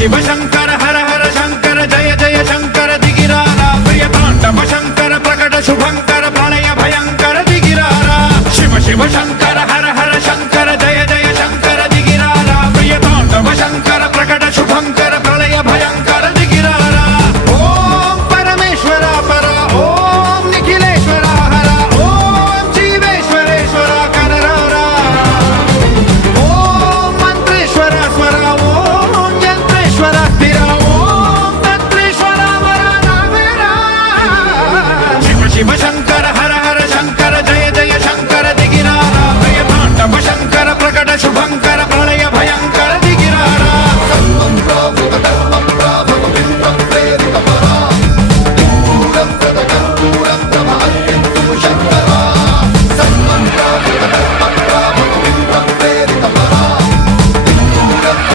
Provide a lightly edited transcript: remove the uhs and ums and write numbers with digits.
शिव शंकर हर हर शंकर जय जय शंकर दिगिरारा प्रिय तांडव शंकर प्रकट शुभंकर प्रलय भयंकर दिगिरारा शिव शिव शंकर